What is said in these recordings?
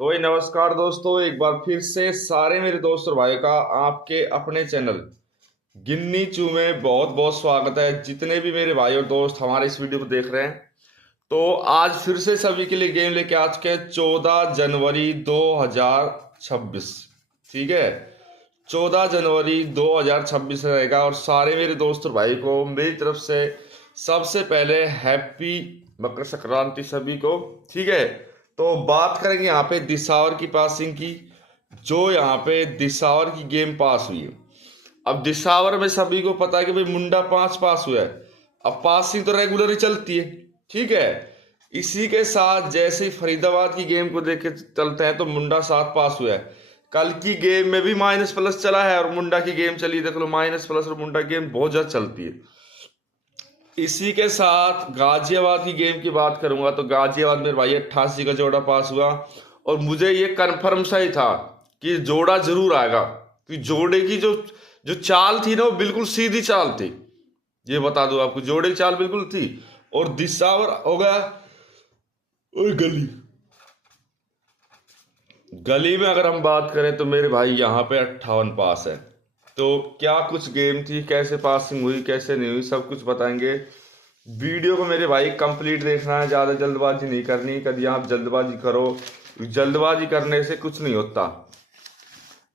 तो ये नमस्कार दोस्तों, एक बार फिर से सारे मेरे दोस्त और भाई का आपके अपने चैनल गिन्नी चू में बहुत बहुत स्वागत है। जितने भी मेरे भाई और दोस्त हमारे इस वीडियो को देख रहे हैं, तो आज फिर से सभी के लिए गेम लेके आ चुके हैं 14 जनवरी 2026। ठीक है, 14 जनवरी 2026 रहेगा। और सारे मेरे दोस्त और भाई को मेरी तरफ से सबसे पहले हैप्पी मकर संक्रांति सभी को। ठीक है, तो बात करेंगे यहाँ पे दिसावर की पासिंग की, जो यहाँ पे दिसावर की गेम पास हुई है। अब दिसावर में सभी को पता है कि भाई मुंडा 5 पास हुआ है। अब पासिंग तो रेगुलर ही चलती है। ठीक है, इसी के साथ जैसे ही फरीदाबाद की गेम को देख के चलते हैं तो मुंडा 7 पास हुआ है। कल की गेम में भी माइनस प्लस चला है और मुंडा की गेम चली, देख लो माइनस प्लस और मुंडा गेम बहुत ज्यादा चलती है। इसी के साथ गाजियाबाद की गेम की बात करूंगा तो गाजियाबाद में भाई 88 का जोड़ा पास हुआ और मुझे ये कन्फर्म सा ही था कि जोड़ा जरूर आएगा, कि जोड़े की जो जो चाल थी ना वो बिल्कुल सीधी चाल थी। ये बता दो आपको, जोड़े की चाल बिल्कुल थी। और दिसावर हो गया और गली गली में अगर हम बात करें तो मेरे भाई यहाँ पे 58 पास है। तो क्या कुछ गेम थी, कैसे पासिंग हुई कैसे नहीं हुई, सब कुछ बताएंगे। वीडियो को मेरे भाई कंप्लीट देखना है, ज़्यादा जल्दबाजी नहीं करनी। कभी आप जल्दबाजी करो, जल्दबाजी करने से कुछ नहीं होता।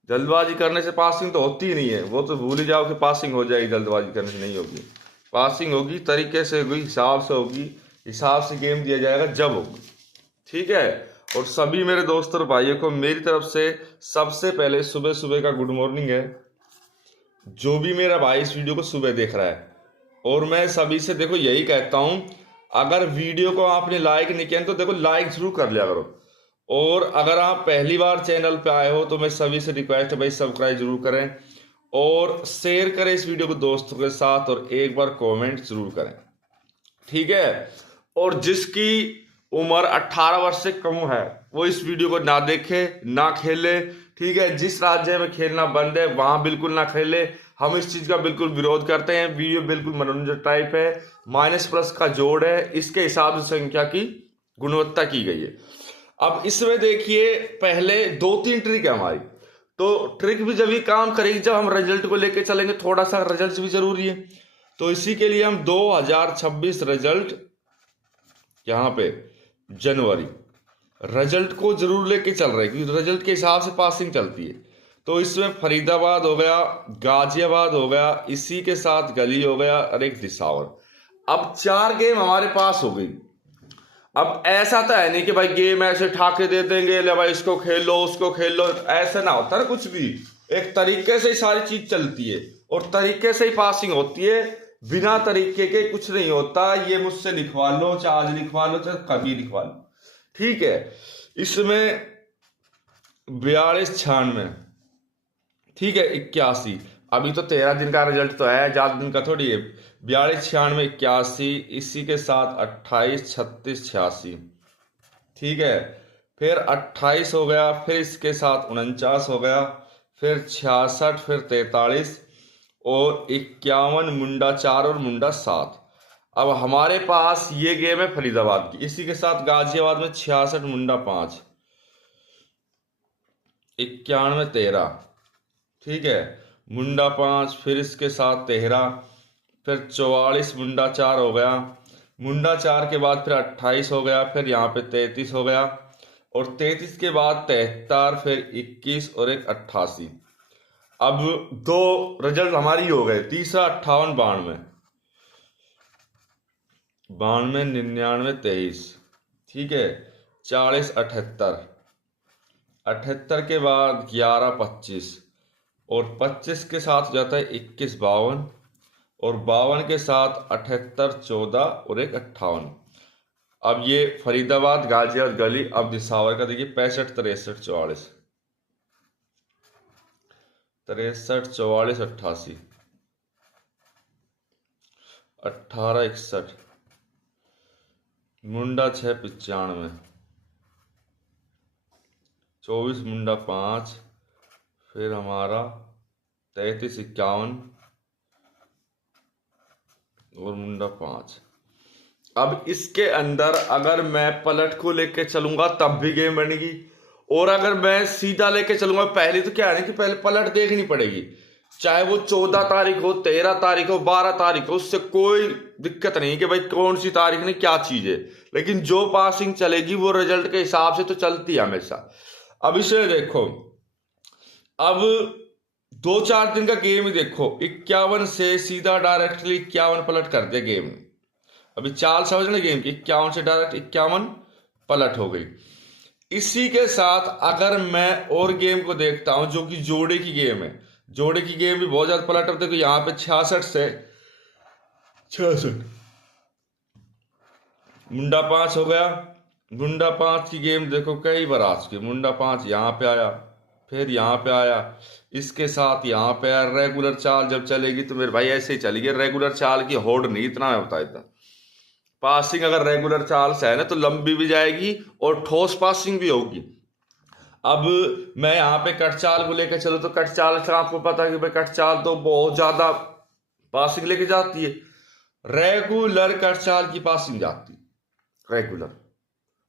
जल्दबाजी करने से पासिंग तो होती ही नहीं है, वो तो भूल ही जाओ कि पासिंग हो जाएगी। जल्दबाजी करने से नहीं होगी, पासिंग होगी तरीके से होगी, हिसाब से होगी। हिसाब से गेम दिया जाएगा जब होगी। ठीक है, और सभी मेरे दोस्त और भाइयों को मेरी तरफ से सबसे पहले सुबह सुबह का गुड मॉर्निंग है। जो भी मेरा भाई इस वीडियो को सुबह देख रहा है, और मैं सभी से देखो यही कहता हूं, अगर वीडियो को आपने लाइक नहीं किया तो देखो लाइक जरूर कर लिया करो। और अगर आप पहली बार चैनल पे आए हो तो मैं सभी से रिक्वेस्ट है भाई सब्सक्राइब जरूर करें और शेयर करें इस वीडियो को दोस्तों के साथ, और एक बार कमेंट जरूर करें। ठीक है, और जिसकी उम्र 18 वर्ष से कम है वो इस वीडियो को ना देखे ना खेले। ठीक है, जिस राज्य में खेलना बंद है वहां बिल्कुल ना खेले। हम इस चीज का बिल्कुल विरोध करते हैं। वीडियो बिल्कुल मनोरंजन टाइप है, माइनस प्लस का जोड़ है, इसके हिसाब से संख्या की गुणवत्ता की गई है। अब इसमें देखिए, पहले 2-3 ट्रिक है हमारी। तो ट्रिक भी जब ये काम करेगी जब हम रिजल्ट को लेके चलेंगे, थोड़ा सा रिजल्ट भी जरूरी है। तो इसी के लिए हम 2026 रिजल्ट यहाँ पे जनवरी रिजल्ट को जरूर लेके चल रहे हैं, क्योंकि रिजल्ट के हिसाब से पासिंग चलती है। तो इसमें फरीदाबाद हो गया, गाजियाबाद हो गया, इसी के साथ गली हो गया और एक दिसावर। अब 4 गेम हमारे पास हो गई। अब ऐसा तो है नहीं कि भाई गेम ऐसे ठाके दे देंगे, ले भाई इसको खेल लो उसको खेल लो, ऐसा ना होता ना कुछ भी। एक तरीके से ही सारी चीज चलती है और तरीके से ही पासिंग होती है। बिना तरीके के कुछ नहीं होता। ये मुझसे लिखवा लो, चाहे आज लिखवा लो चाहे कभी लिखवा लो। ठीक है, इसमें 42-96, ठीक है 81। अभी तो 13 दिन का रिजल्ट तो है, ज्यादा दिन का थोड़ी है। 42-96, 81, इसी के साथ 28, 36, 86। ठीक है, फिर 28 हो गया, फिर इसके साथ 49 हो गया, फिर 66, फिर 43 और 51, मुंडा 4 और मुंडा 7। अब हमारे पास ये गेम है फरीदाबाद की, इसी के साथ गाजियाबाद में 66, मुंडा 5, 91, 13। ठीक है, मुंडा 5, फिर इसके साथ 13, फिर 44, मुंडा 4 हो गया। मुंडा 4 के बाद फिर 28 हो गया, फिर यहाँ पे 33 हो गया, और 33 के बाद 73, फिर 21 और एक 88। अब 2 रिजल्ट हमारी हो गए, तीसरा 58, 92, 92, 99, 23। ठीक है, 40, 78, 78 के बाद 11, 25, और 25 के साथ हो जाता है 21, 52, और 52 के साथ 78, 14 और एक 58। अब ये फरीदाबाद गाजियाबाद गली। अब दिसावर का देखिए 65, 63, 44, 63, 44, 88, 18, 61, मुंडा 6, 95, 24, मुंडा 5, फिर हमारा 33, 51 और मुंडा 5। अब इसके अंदर अगर मैं पलट को लेके चलूंगा तब भी गेम बनेगी, और अगर मैं सीधा लेके चलूंगा पहले, तो क्या है कि पहले पलट देखनी पड़ेगी, चाहे वो 14 तारीख हो, 13 तारीख हो, 12 तारीख हो, उससे कोई दिक्कत नहीं कि भाई कौन सी तारीख ने क्या चीज है, लेकिन जो पासिंग चलेगी वो रिजल्ट के हिसाब से तो चलती है हमेशा। अब इसे देखो, अब 2-4 दिन का गेम ही देखो, 51 से सीधा डायरेक्टली 51 पलट कर दिया गेम ने। अभी चाल समझ लें गेम की, 51 से डायरेक्ट 51 पलट हो गई। इसी के साथ अगर मैं और गेम को देखता हूं जो कि जोड़े की गेम है, जोड़े की गेम भी बहुत ज्यादा पलट, देखो यहाँ पे 66 से 66 मुंडा 5 हो गया। मुंडा 5 की गेम देखो कई बार आ चुकी, मुंडा 5 यहाँ पे आया, फिर यहाँ पे आया, इसके साथ यहाँ पे आया। रेगुलर चाल जब चलेगी तो मेरे भाई ऐसे ही चलेगी, रेगुलर चाल की होड़ नहीं, इतना मैं बता देता। पासिंग अगर रेगुलर चाल से है ना तो लंबी भी जाएगी और ठोस पासिंग भी होगी। अब मैं यहाँ पे कट चाल को लेकर चलूँ तो कट चाल से आपको पता है कि भाई कट चाल तो बहुत ज्यादा पासिंग लेके जाती है, रेगुलर कट चाल की पासिंग जाती रेगुलर,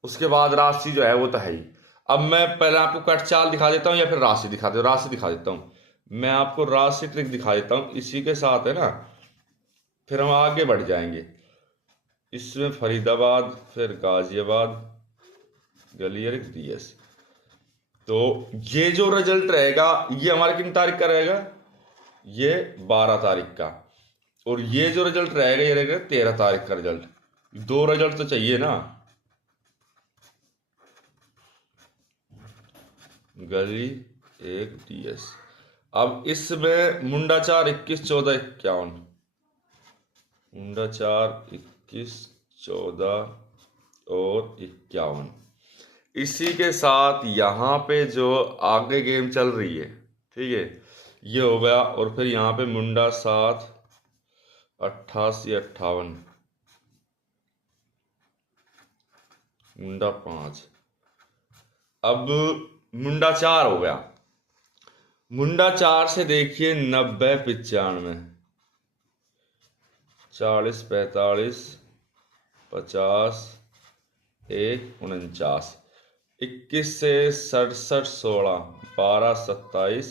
उसके बाद राशि जो है वो तो है ही। अब मैं पहले आपको कट चाल दिखा देता हूँ या फिर राशि दिखा दे, राशि दिखा देता हूँ। मैं आपको राशि ट्रिक दिखा देता हूँ, इसी के साथ है ना फिर हम आगे बढ़ जाएंगे। इसमें फरीदाबाद, फिर गाजियाबाद, ग्वालियर, डीएस। तो ये जो रिजल्ट रहेगा ये हमारे किन तारीख का रहेगा, ये 12 तारीख का, और ये जो रिजल्ट रहेगा ये रहेगा 13 तारीख का रिजल्ट। दो रिजल्ट तो चाहिए ना, गली 1 डीएस। अब इसमें मुंडा 4 21 14 51, मुंडा 4 21 14 और 51। इसी के साथ यहाँ पे जो आगे गेम चल रही है, ठीक है, ये हो गया। और फिर यहाँ पे मुंडा 7 88 58, मुंडा 5। अब मुंडा 4 हो गया, मुंडा 4 से देखिए 90 95 40 45 50 1 49, 21 से 67 16 12 27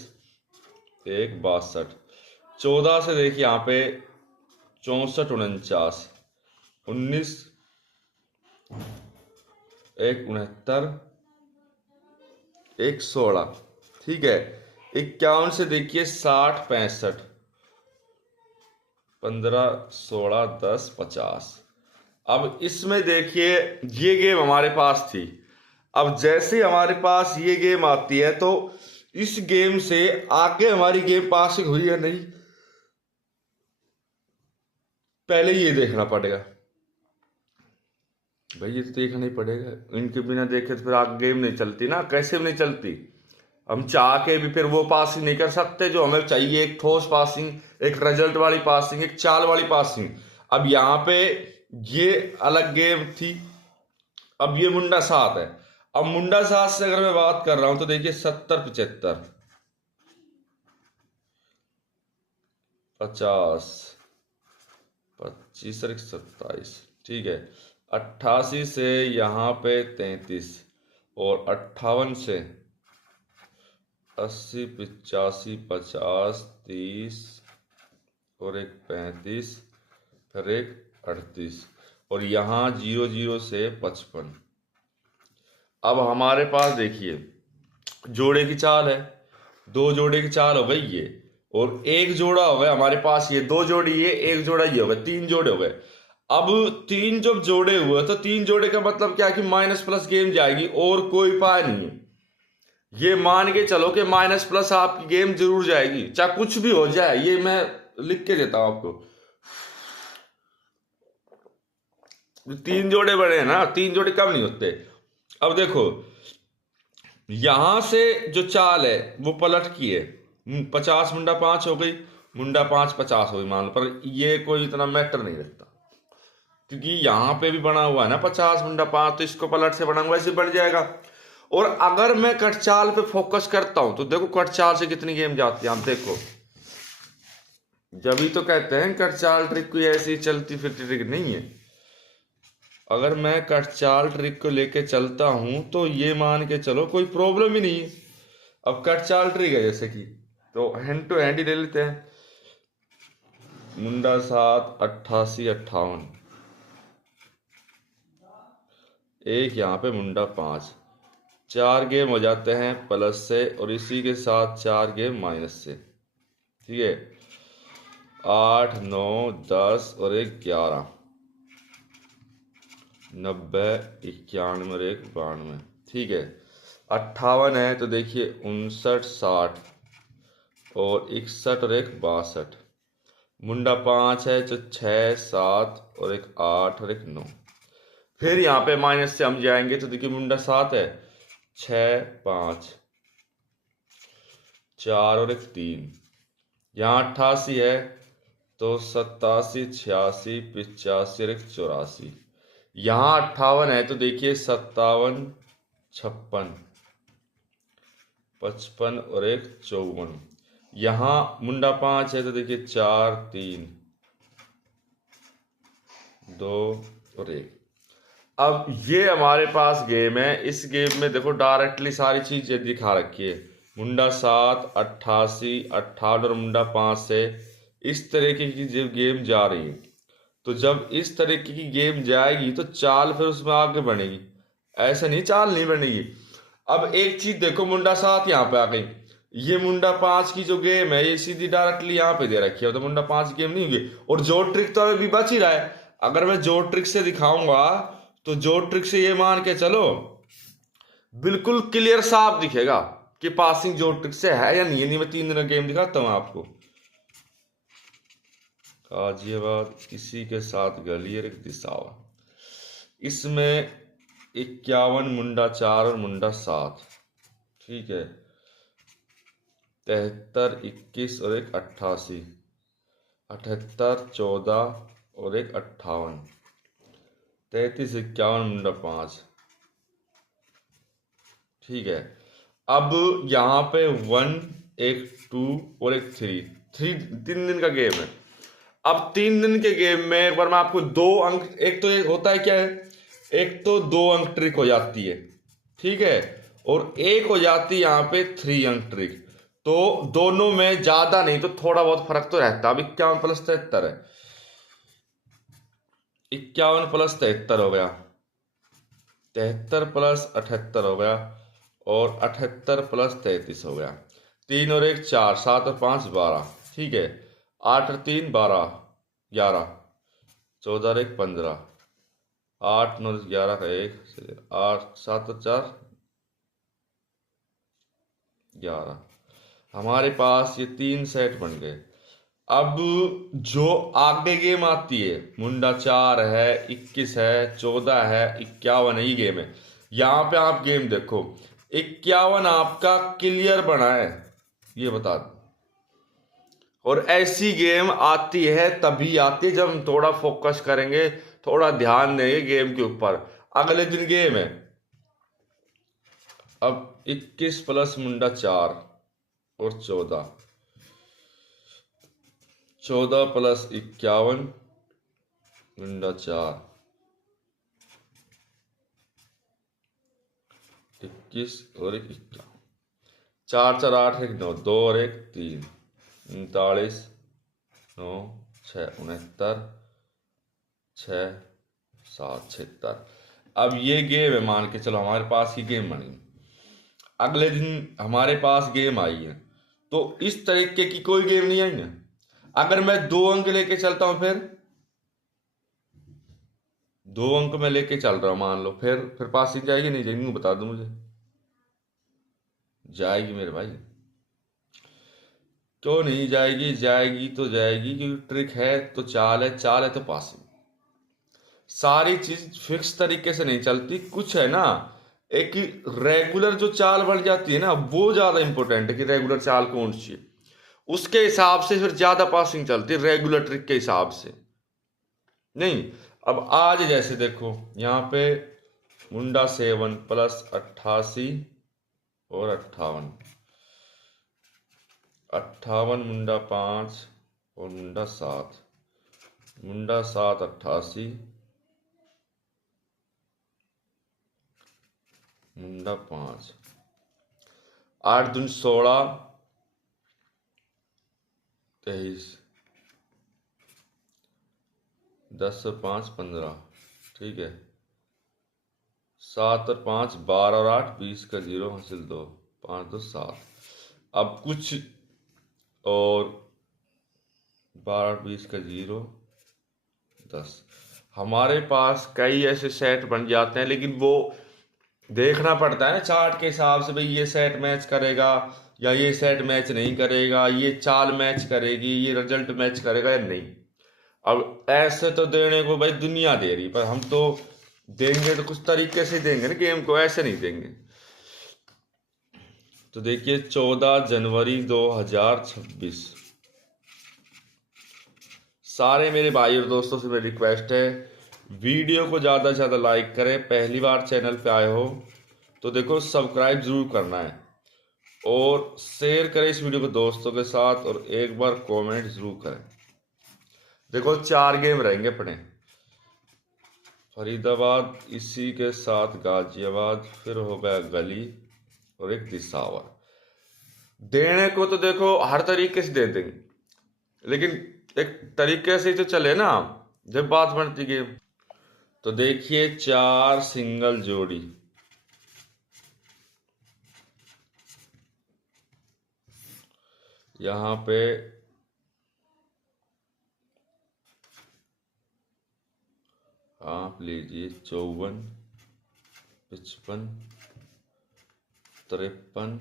1 62, 14 से देखिए यहाँ पे 64 49 19 1 69 1 16, ठीक है। 51 से देखिए 60 65 15 16 10 50। अब इसमें देखिए ये गेम हमारे पास थी, अब जैसे हमारे पास ये गेम आती है तो इस गेम से आगे हमारी गेम पासिंग हुई है नहीं, पहले ये देखना पड़ेगा भाई, ये तो देखना ही पड़ेगा, इनके बिना देखे तो फिर आगे गेम नहीं चलती ना, कैसे भी नहीं चलती। हम चाह के भी फिर वो पासिंग नहीं कर सकते जो हमें चाहिए, एक ठोस पासिंग, एक रिजल्ट वाली पासिंग, एक चाल वाली पासिंग। अब यहाँ पे ये अलग गेम थी, अब ये मुंडा 7 है। अब मुंडा 7 से अगर मैं बात कर रहा हूं तो देखिए 70 75 50 25 27, ठीक है। 88 से यहाँ पे 33 और 58 से 80 85 50 30 और एक 35, फिर एक 38 और यहाँ 00 से 55। अब हमारे पास देखिए जोड़े की चाल है, 2 जोड़े की चाल हो गई ये, और एक जोड़ा हो गया हमारे पास ये, 2 जोड़ी ये, एक जोड़ा ये हो गया, 3 जोड़े हो गए। अब 3 जब जोड़े हुए तो 3 जोड़े का मतलब क्या कि माइनस प्लस गेम जाएगी और कोई उपाय नहीं है। ये मान के चलो कि माइनस प्लस आपकी गेम जरूर जाएगी, चाहे कुछ भी हो जाए, ये मैं लिख के देता हूं आपको। 3 जोड़े बड़े हैं ना, 3 जोड़े कम नहीं होते। अब देखो यहां से जो चाल है वो पलट की है, 50 मुंडा 5 हो गई, मुंडा 5 50 हो गई मान लो, पर ये कोई इतना मैटर नहीं रखता क्योंकि यहां पे भी बना हुआ है ना 50 मुंडा 5, तो इसको पलट से बना हुआ ऐसे बन जाएगा। और अगर मैं कटचाल पे फोकस करता हूं तो देखो कटचाल से कितनी गेम जाती है, आप देखो, जब ही तो कहते हैं कटचाल ट्रिक कोई ऐसी चलती फिरती ट्रिक नहीं है। अगर मैं कटचाल ट्रिक को लेके चलता हूं तो ये मान के चलो कोई प्रॉब्लम ही नहीं है। अब कटचाल ट्रिक है जैसे कि, तो हैंड टू हैंड ही ले लेते हैं। मुंडा 7, 88, 58, एक यहाँ पे मुंडा 5, 4 गेम हो जाते हैं प्लस से, और इसी के साथ 4 गेम माइनस से। ठीक है, 8, 9, 10 और 1 11, 90, 91 और 1 92। ठीक है, 58 है तो देखिए 59, 60 और 61 और 1 62। मुंडा 5 है तो 6, 7 और 1 8 और 1 9। फिर यहाँ पे माइनस से हम जाएंगे तो देखिए मुंडा 7 है, 6, 5, 4 और 1 3। यहाँ 88 है तो 87, 86, 85 और 1 84। यहाँ 58 है तो देखिए 57, 56, 55 और 1 54। यहाँ मुंडा 5 है तो देखिए 4, 3, 2 और 1। अब ये हमारे पास गेम है। इस गेम में देखो डायरेक्टली सारी चीजें दिखा रखी है। मुंडा 7, 88, 68 और मुंडा 5 से इस तरीके की जब गेम जा रही है, तो जब इस तरीके की गेम जाएगी तो चाल फिर उसमें आगे बढ़ेगी। ऐसा नहीं चाल नहीं बनेगी। अब एक चीज देखो, मुंडा 7 यहाँ पे आ गई, ये मुंडा 5 की जो गेम है ये सीधी डायरेक्टली यहाँ पे दे रखी है, तो मुंडा 5 गेम नहीं होगी। और जो ट्रिक तो अभी बच ही रहा है। अगर मैं जो ट्रिक से दिखाऊंगा तो जो ट्रिक से ये मान के चलो बिल्कुल क्लियर साफ दिखेगा कि पासिंग जो ट्रिक से है या नहीं है। नहीं, मैं 3 दिन का गेम दिखाता हूँ आपको। गाजियाबाद इसी के साथ गली और एक दिसावा, इसमें 51 मुंडा 4 और मुंडा 7। ठीक है, 73, 21 और 1 88, 78, 14 और 1 58, 33, 51 मुंडा 5। ठीक है, अब यहाँ पे 1, 1 2 और 1 3 3 दिन का गेम है। अब 3 दिन के गेम में एक बार मैं आपको 2 अंक, एक तो एक होता है क्या है, एक तो 2 अंक ट्रिक हो जाती है। ठीक है, और एक हो जाती है यहाँ पे 3 अंक ट्रिक। तो दोनों में ज्यादा नहीं तो थोड़ा बहुत फर्क तो रहता है। अब 51 प्लस 73 है, 51 प्लस 73 हो गया, 73 प्लस 78 हो गया, और 78 प्लस 33 हो गया। 3 और 1 4, 7 और 5 12। ठीक है, 8 और 3 12, 11, 14 और 1 15, 8 9 11 का 1, 8 7 और 4 11। हमारे पास ये 3 सेट बन गए। अब जो आगे गेम आती है, मुंडा 4 है, 21 है, 14 है, 51 है, ये गेम है। यहाँ पे आप गेम देखो, 51 आपका क्लियर बना है, ये बता दो। और ऐसी गेम आती है तभी आती है जब हम थोड़ा फोकस करेंगे, थोड़ा ध्यान देंगे गेम के ऊपर। अगले दिन गेम है, अब 21 प्लस मुंडा 4 और 14, 14 प्लस 51 मुंडा 4, 21 और 1 51, 4 4 8 1 9, 2 और 1 3, 39, 9 6 69, 6 7 76। अब ये गेम है, मान के चलो हमारे पास की गेम बनी। अगले दिन हमारे पास गेम आई है, तो इस तरीके की कोई गेम नहीं आई है। अगर मैं 2 अंक लेके चलता हूं, फिर 2 अंक में लेके चल रहा हूं मान लो, फिर पासिंग जाएगी नहीं जाएगी, बता दो मुझे। जाएगी मेरे भाई, क्यों नहीं जाएगी? जाएगी तो जाएगी, क्योंकि ट्रिक है तो चाल है, चाल है तो पासिंग। सारी चीज फिक्स तरीके से नहीं चलती, कुछ है ना एक रेगुलर जो चाल बन जाती है ना, वो ज्यादा इंपॉर्टेंट है कि रेगुलर चाल कौन सी है। उसके हिसाब से फिर ज्यादा पासिंग चलती है, रेगुलर ट्रिक के हिसाब से नहीं। अब आज जैसे देखो यहाँ पे मुंडा 7 प्लस 88 और 58, 58 मुंडा 5 और मुंडा 7, मुंडा 7 88, मुंडा 5, 8 दूनी 16, 23, 10 और 5 15, ठीक है। 7 और 5 12 और 8 20 का 0 हासिल 2, 5 2 7। अब कुछ और 12 और 20 का 0 10। हमारे पास कई ऐसे सेट बन जाते हैं, लेकिन वो देखना पड़ता है ना चार्ट के हिसाब से, भाई ये सेट मैच करेगा या ये सेट मैच नहीं करेगा, ये चाल मैच करेगी, ये रिजल्ट मैच करेगा या नहीं। अब ऐसे तो देने को भाई दुनिया दे रही, पर हम तो देंगे तो कुछ तरीके से देंगे ना गेम को, ऐसे नहीं देंगे। तो देखिए 14 जनवरी 2026। सारे मेरे भाई और दोस्तों से मेरी रिक्वेस्ट है, वीडियो को ज़्यादा से ज़्यादा लाइक करें। पहली बार चैनल पे आए हो तो देखो सब्सक्राइब ज़रूर करना है, और शेयर करें इस वीडियो को दोस्तों के साथ, और एक बार कमेंट ज़रूर करें। देखो 4 गेम रहेंगे अपने, फरीदाबाद, इसी के साथ गाजियाबाद, फिर हो गया गली, और एक दिसावर। देने को तो देखो हर तरीके से दे देंगे, लेकिन एक तरीके से ही तो चले ना जब बात बनती गेम। तो देखिए 4 सिंगल जोड़ी, यहाँ पे आप लीजिए 54, 55, 53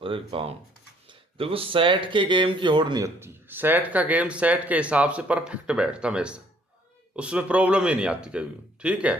और 51। देखो सेट के गेम की होड़ नहीं होती, सेट का गेम सेट के हिसाब से परफेक्ट बैठता हमेशा, उसमें प्रॉब्लम ही नहीं आती कभी, ठीक है।